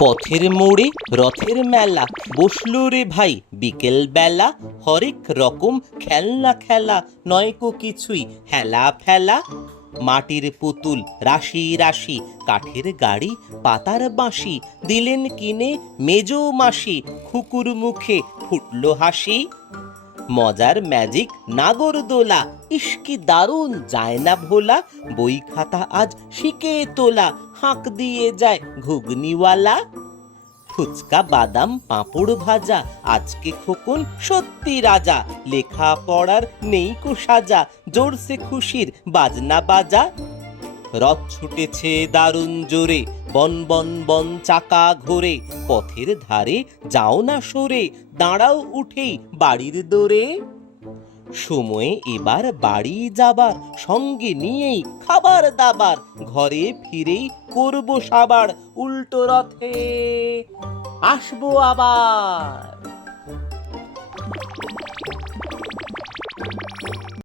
পথের মোড়ে রথের মেলা। বসল রে ভাই, বিকেল বেলা। হরেক রকম খেলনা খেলা নয়কো কিছুই হেলা ফেলা। মাটির পুতুল, রাশি রাশি, কাঠের গাড়ি, পাতার বাঁশি। দিলেন কিনে মেজো মাসি, খুকুর মুখে ফুটলো হাসি। মজার ম্যাজিক নাগরদোলা। ইস্কি দারুণ, যায় না ভোলা, বই খাতা আজ শিখে তোলা, হাঁক দিয়ে যায় ঘুগনিওয়ালা। ফুচকা, বাদাম, পাঁপড় ভাজা, আজকে খোকন সত্যি রাজা লেখা পড়ার নেই কো সাজা, জোরসে খুশির বাজনা বাজা। রথ ছুটেছে দারুণ জোরে বন বন বন চাকা ঘোরে, পথের ধারে যাও না সরে, দাঁড়াও উঠেই বাড়ির দোরে। সময়ে এবার বাড়ি যাবার, সঙ্গে নিয়েই খাবার দাবার, ঘরে ফিরেই করব সাবার উল্টো রথে। আসব আবার।